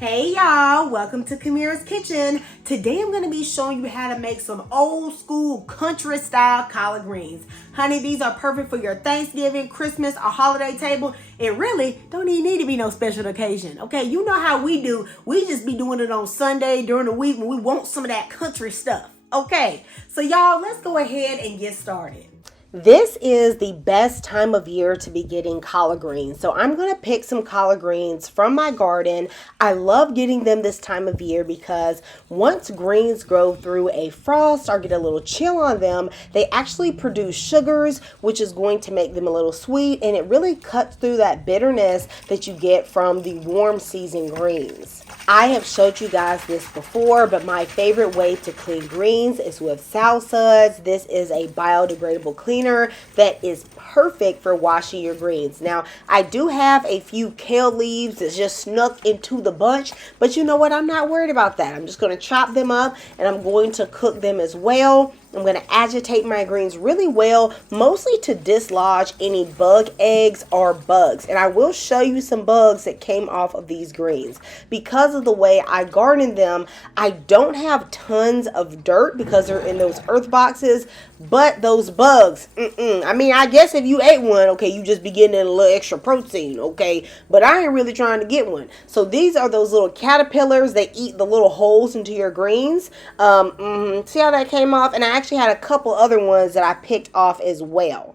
Hey y'all, welcome to Kamira's Kitchen. Today I'm going to be showing you how to make some old school country style collard greens. Honey, these are perfect for your Thanksgiving, Christmas, or holiday table. And really, don't even need to be no special occasion. Okay, you know how we do. We just be doing it on Sunday during the week when we want some of that country stuff. Okay, so y'all, let's go ahead and get started. This is the best time of year to be getting collard greens. So I'm going to pick some collard greens from my garden. I love getting them this time of year because once greens grow through a frost or get a little chill on them, they actually produce sugars, which is going to make them a little sweet, and it really cuts through that bitterness that you get from the warm season greens. I have showed you guys this before, but my favorite way to clean greens is with salsas. This is a biodegradable cleaner that is perfect for washing your greens. Now, I do have a few kale leaves that's just snuck into the bunch, but you know what? I'm not worried about that. I'm just going to chop them up and I'm going to cook them as well. I'm going to agitate my greens really well, mostly to dislodge any bug eggs or bugs. And I will show you some bugs that came off of these greens. Because of the way I garden them, I don't have tons of dirt because they're in those earth boxes, but those bugs, I mean, I guess if you ate one, okay, you just be getting a little extra protein, okay, but I ain't really trying to get one. So these are those little caterpillars that eat the little holes into your greens. See how that came off? And I actually had a couple other ones that I picked off as well.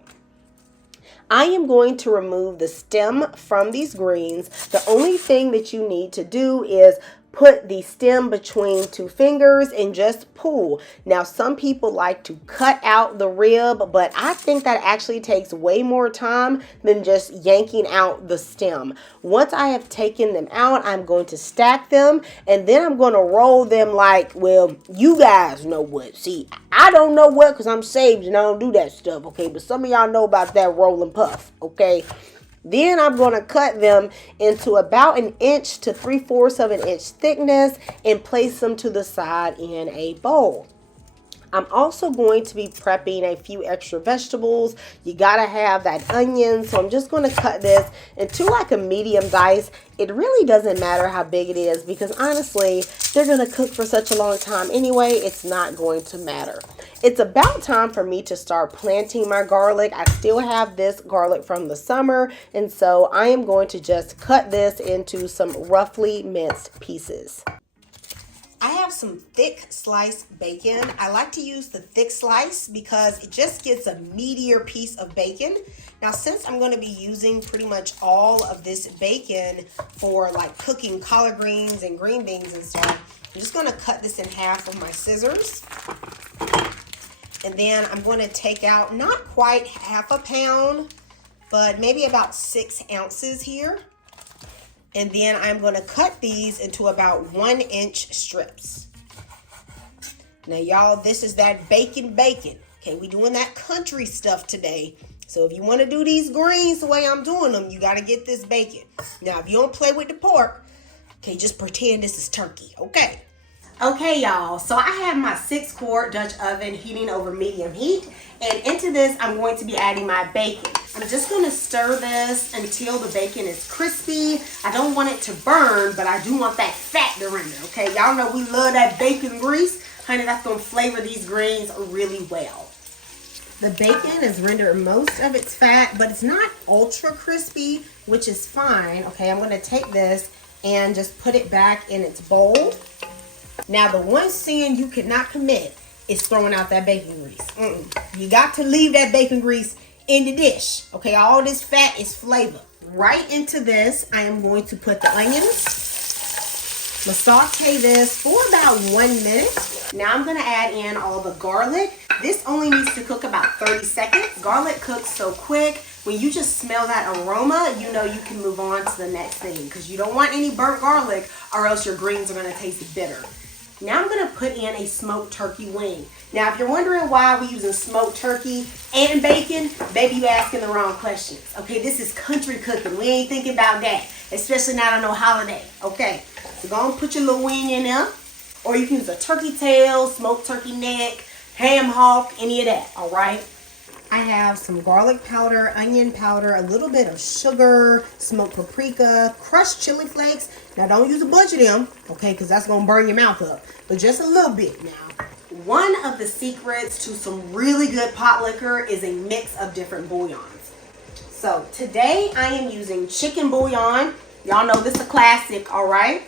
I am going to remove the stem from these greens. The only thing that you need to do is put the stem between two fingers and just pull. Now, some people like to cut out the rib, but I think that actually takes way more time than just yanking out the stem. Once I have taken them out, I'm going to stack them and then I'm going to roll them like, well, you guys know what. See, I don't know what because I'm saved and I don't do that stuff, okay? But some of y'all know about that roll and puff, okay? Then I'm going to cut them into about 1 inch to 3/4 of an inch thickness and place them to the side in a bowl. I'm also going to be prepping a few extra vegetables. You gotta have that onion. So I'm just going to cut this into like a medium dice. It really doesn't matter how big it is because honestly, they're going to cook for such a long time anyway. It's not going to matter. It's about time for me to start planting my garlic. I still have this garlic from the summer. And so I am going to just cut this into some roughly minced pieces. I have some thick sliced bacon. I like to use the thick slice because it just gets a meatier piece of bacon. Now, since I'm going to be using pretty much all of this bacon for like cooking collard greens and green beans and stuff, I'm just going to cut this in half with my scissors. And then I'm going to take out not quite 1/2 pound, but maybe about 6 ounces here. And then I'm going to cut these into about 1 inch strips. Now, y'all, this is that bacon. Okay, we doing that country stuff today. So if you want to do these greens the way I'm doing them, you got to get this bacon. Now, if you don't play with the pork, okay, just pretend this is turkey, okay? Okay, y'all, so I have my 6-quart Dutch oven heating over medium heat. And into this, I'm going to be adding my bacon. I'm just going to stir this until the bacon is crispy. I don't want it to burn, but I do want that fat to render, okay? Y'all know we love that bacon grease. Honey, that's going to flavor these greens really well. The bacon has rendered most of its fat, but it's not ultra crispy, which is fine. Okay, I'm going to take this and just put it back in its bowl. Now, the one sin you cannot commit is throwing out that bacon grease. You got to leave that bacon grease in the dish. Okay, all this fat is flavor. Right into this, I am going to put the onions. I'm going to saute this for about 1 minute. Now I'm going to add in all the garlic. This only needs to cook about 30 seconds. Garlic cooks so quick. When you just smell that aroma, you know you can move on to the next thing because you don't want any burnt garlic or else your greens are going to taste bitter. Now I'm going to put in a smoked turkey wing. Now, if you're wondering why we're using smoked turkey and bacon, baby, you're asking the wrong questions. Okay, this is country cooking. We ain't thinking about that, especially not on no holiday. Okay, so go and put your little wing in there. Or you can use a turkey tail, smoked turkey neck, ham hock, any of that, all right? I have some garlic powder, onion powder, a little bit of sugar, smoked paprika, crushed chili flakes. Now don't use a bunch of them, okay, because that's going to burn your mouth up. But just a little bit now. One of the secrets to some really good pot liquor is a mix of different bouillons. So today I am using chicken bouillon. Y'all know this is a classic, all right?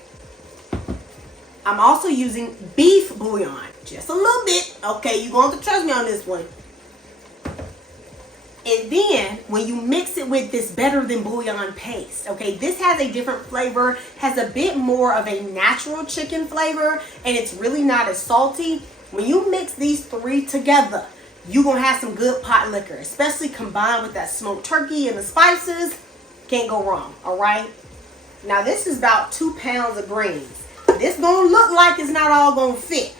I'm also using beef bouillon. Just a little bit. Okay, you're going to trust me on this one. And then when you mix it with this better than bouillon paste, okay, this has a different flavor, has a bit more of a natural chicken flavor, and it's really not as salty. When you mix these three together, you're going to have some good pot liquor, especially combined with that smoked turkey and the spices. Can't go wrong, all right? Now this is about 2 pounds of greens. This going to look like it's not all going to fit.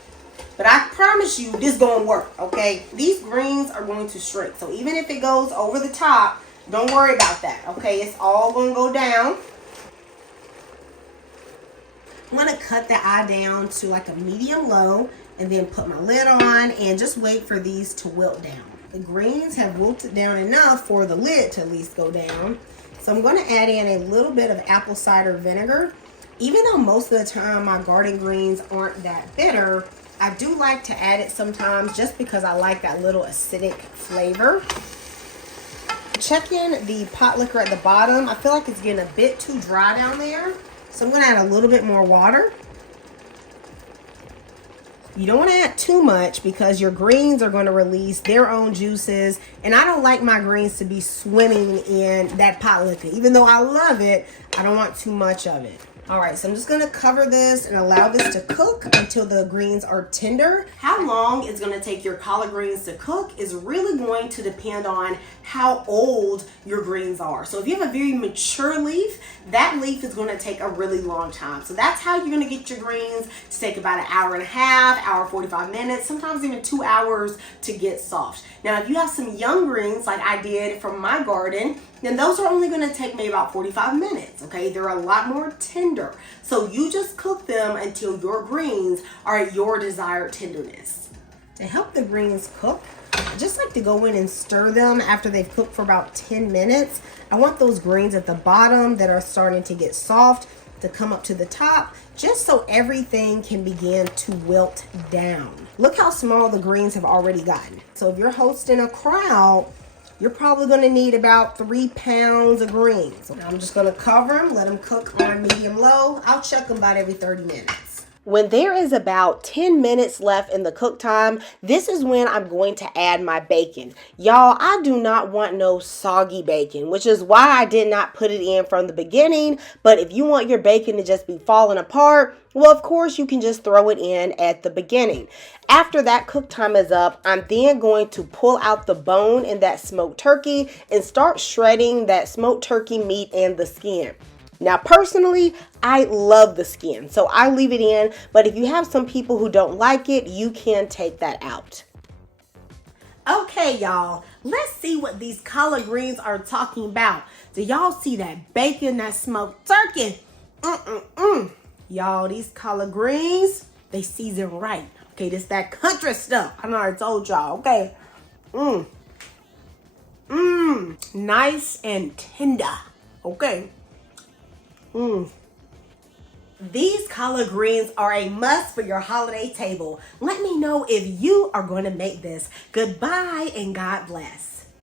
But I promise you, this gonna work, okay? These greens are going to shrink. So even if it goes over the top, don't worry about that, okay? It's all gonna go down. I'm gonna cut the eye down to like a medium low and then put my lid on and just wait for these to wilt down. The greens have wilted down enough for the lid to at least go down. So I'm gonna add in a little bit of apple cider vinegar. Even though most of the time my garden greens aren't that bitter, I do like to add it sometimes just because I like that little acidic flavor. Check in the pot liquor at the bottom. I feel like it's getting a bit too dry down there. So I'm going to add a little bit more water. You don't want to add too much because your greens are going to release their own juices. And I don't like my greens to be swimming in that pot liquor. Even though I love it, I don't want too much of it. All right, so I'm just gonna cover this and allow this to cook until the greens are tender. How long it's gonna take your collard greens to cook is really going to depend on how old your greens are. So if you have a very mature leaf, that leaf is gonna take a really long time. So that's how you're gonna get your greens to take about an hour and a half, hour 45 minutes, sometimes even 2 hours to get soft. Now, if you have some young greens like I did from my garden, then those are only gonna take maybe about 45 minutes, okay? They're a lot more tender. So you just cook them until your greens are at your desired tenderness. To help the greens cook, I just like to go in and stir them after they've cooked for about 10 minutes. I want those greens at the bottom that are starting to get soft to come up to the top, just so everything can begin to wilt down. Look how small the greens have already gotten. So if you're hosting a crowd, you're probably gonna need about 3 pounds of greens. Now I'm just gonna cover them, let them cook on medium low. I'll check them about every 30 minutes. When there is about 10 minutes left in the cook time, this is when I'm going to add my bacon. Y'all, I do not want no soggy bacon, which is why I did not put it in from the beginning. But if you want your bacon to just be falling apart, well, of course, you can just throw it in at the beginning. After that cook time is up, I'm then going to pull out the bone in that smoked turkey and start shredding that smoked turkey meat and the skin. Now, personally, I love the skin, so I leave it in, but if you have some people who don't like it, you can take that out. Okay, y'all, let's see what these collard greens are talking about. Do y'all see that bacon, that smoked turkey? Y'all, these collard greens, they season right. Okay, this that country stuff. I know I told y'all, okay? Nice and tender, okay? These collard greens are a must for your holiday table. Let me know if you are going to make this. Goodbye and God bless.